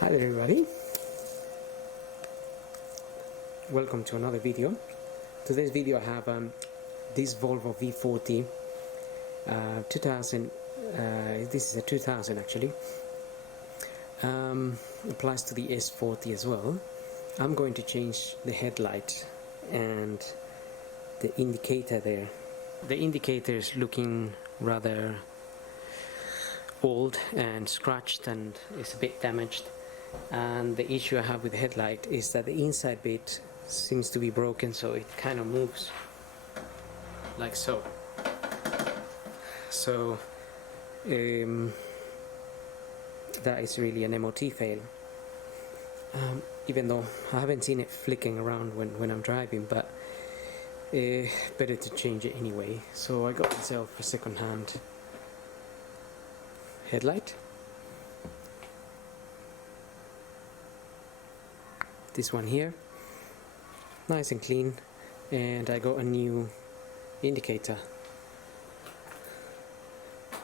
Hi there everybody, welcome to another video. Today's video I have this Volvo V40 2000, this is a 2000 actually, applies to the S40 as well. I'm going to change the headlight and the indicator there. The indicator is looking rather old and scratched and is a bit damaged. And the issue I have with the headlight is that the inside bit seems to be broken, so it kind of moves like so. So that is really an MOT fail, even though I haven't seen it flicking around when I'm driving, but better to change it anyway. So I got myself a second-hand headlight. This one here, nice and clean, and I got a new indicator.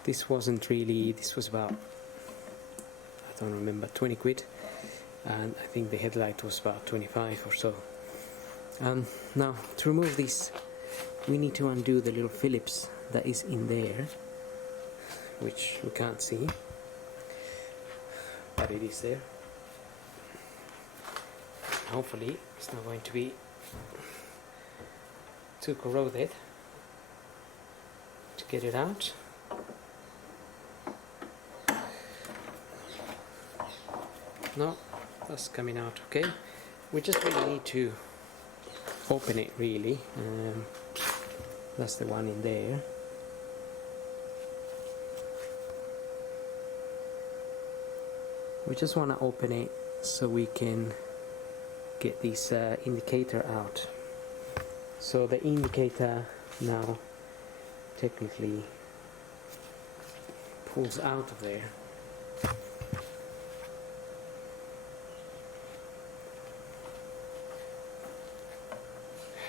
This was about, I don't remember, 20 quid, and I think the headlight was about 25 or so. Now to remove this we need to undo the little Phillips that is in there, which we can't see, but it is there. Hopefully it's not going to be too corroded to get it out. No, that's coming out okay. We just really need to open it really. That's the one in there. We just want to open it so we can get this indicator out. So the indicator now technically pulls out of there.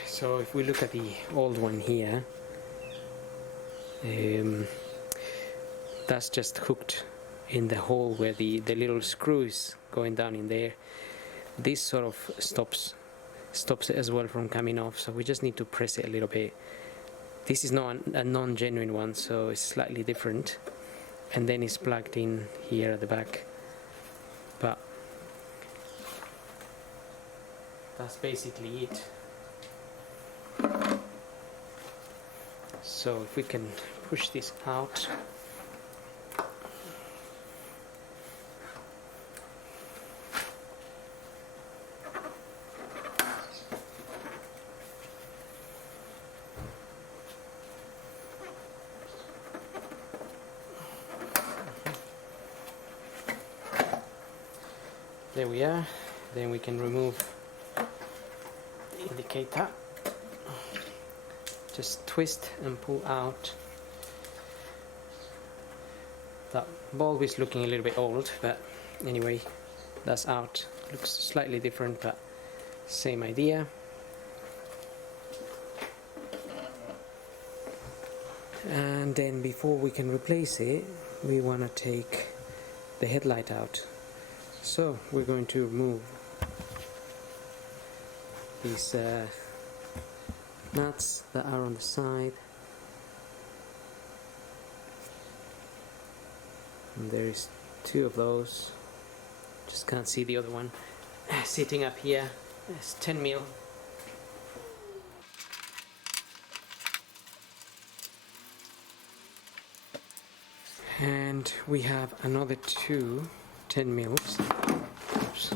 So if we look at the old one here, that's just hooked in the hole where the little screw is going down in there. This sort of stops it as well from coming off, so we just need to press it a little bit. This is not a non-genuine one, so it's slightly different, and then it's plugged in here at the back. But that's basically it. So if we can push this out, there we are. Then we can remove the indicator. Just twist and pull out. That bulb is looking a little bit old, but anyway, that's out. Looks slightly different, but same idea. And then before we can replace it, we want to take the headlight out. So we're going to remove these nuts that are on the side, and there is two of those. Just can't see the other one sitting up here. It's 10 mil. And we have another two 10 mils. Oops.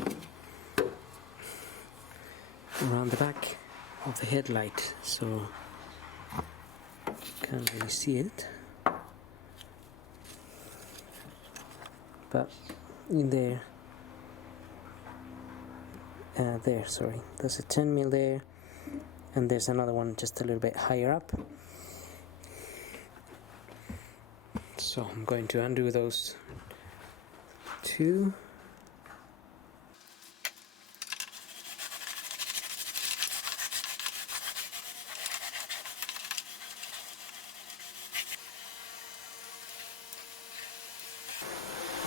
Around the back of the headlight, so can't really see it, but in there, sorry, there's a 10 mil there, and there's another one just a little bit higher up. So I'm going to undo those two.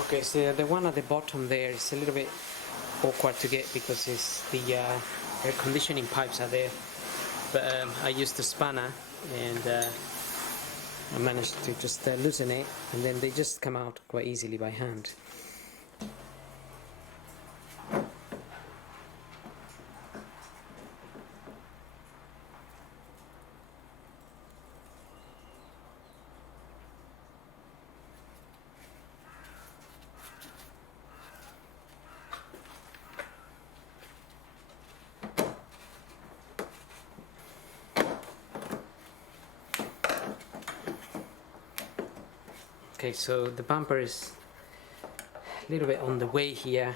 Okay, so the one at the bottom there is a little bit awkward to get because it's the air conditioning pipes are there, but I used the spanner and I managed to just loosen it, and then they just come out quite easily by hand. Okay, so the bumper is a little bit on the way here.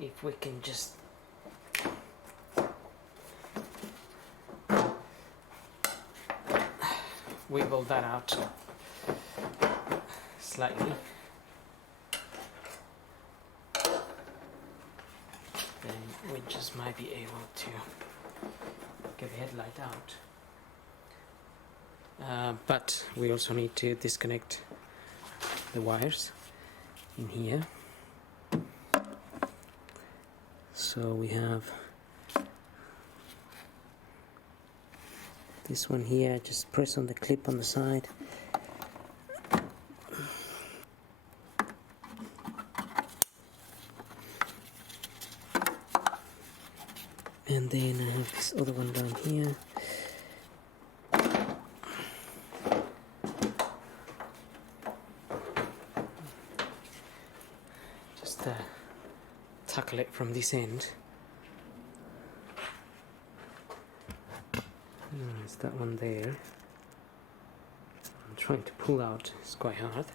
If we can just wiggle that out slightly, then we just might be able to get the headlight out. But we also need to disconnect the wires in here. So we have this one here, just press on the clip on the side. And then I have this other one down here. Tackle it from this end. It's that one there. I'm trying to pull out, it's quite hard.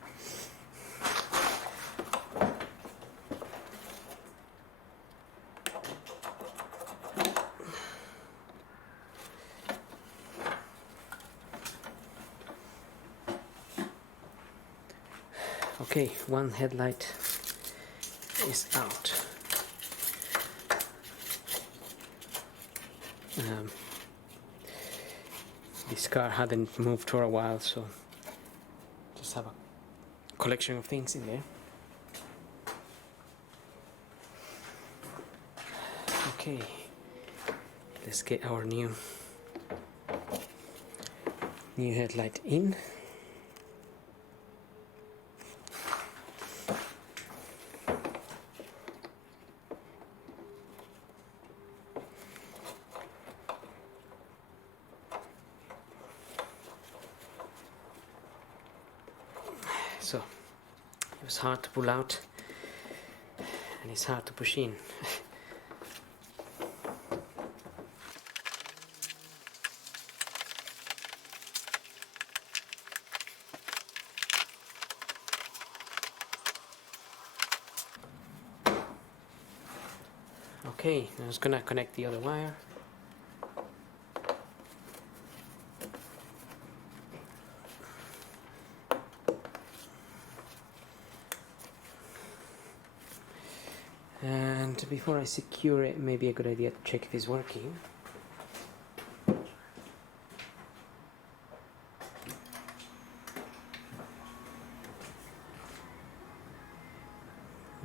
Okay, one headlight is out. This car hadn't moved for a while, so just have a collection of things in there. Okay, let's get our new headlight in. So it was hard to pull out, and it's hard to push in. Okay, I was gonna connect the other wire. And before I secure it, maybe a good idea to check if it's working.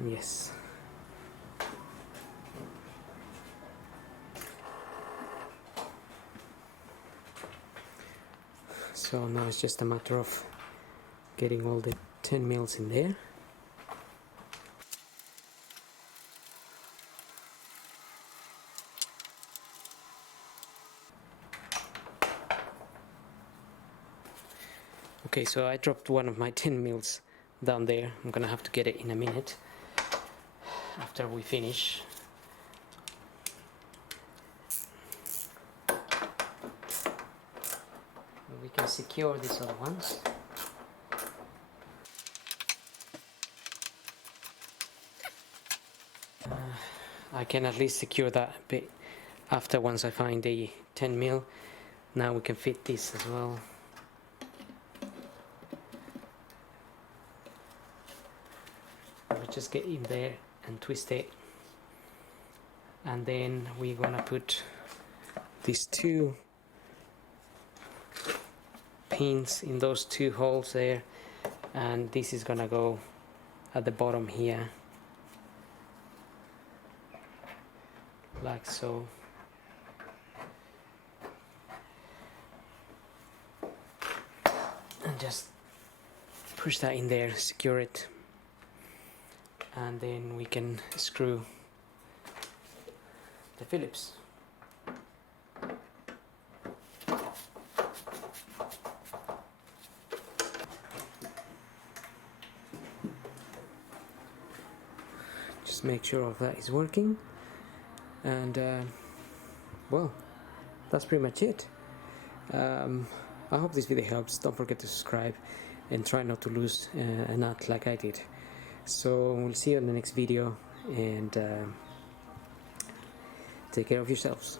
Yes. So now it's just a matter of getting all the 10 mils in there. Okay, so I dropped one of my 10 mils down there. I'm gonna have to get it in a minute after we finish. We can secure these other ones. I can at least secure that a bit after once I find the 10 mil. Now we can fit this as well. We just get in there and twist it, and then we're gonna put these two pins in those two holes there, and this is gonna go at the bottom here, like so. And just push that in there, secure it, and then we can screw the Phillips. Just make sure all of that is working, and well, that's pretty much it. I hope this video helps. Don't forget to subscribe and try not to lose a nut like I did. So we'll see you in the next video, and take care of yourselves.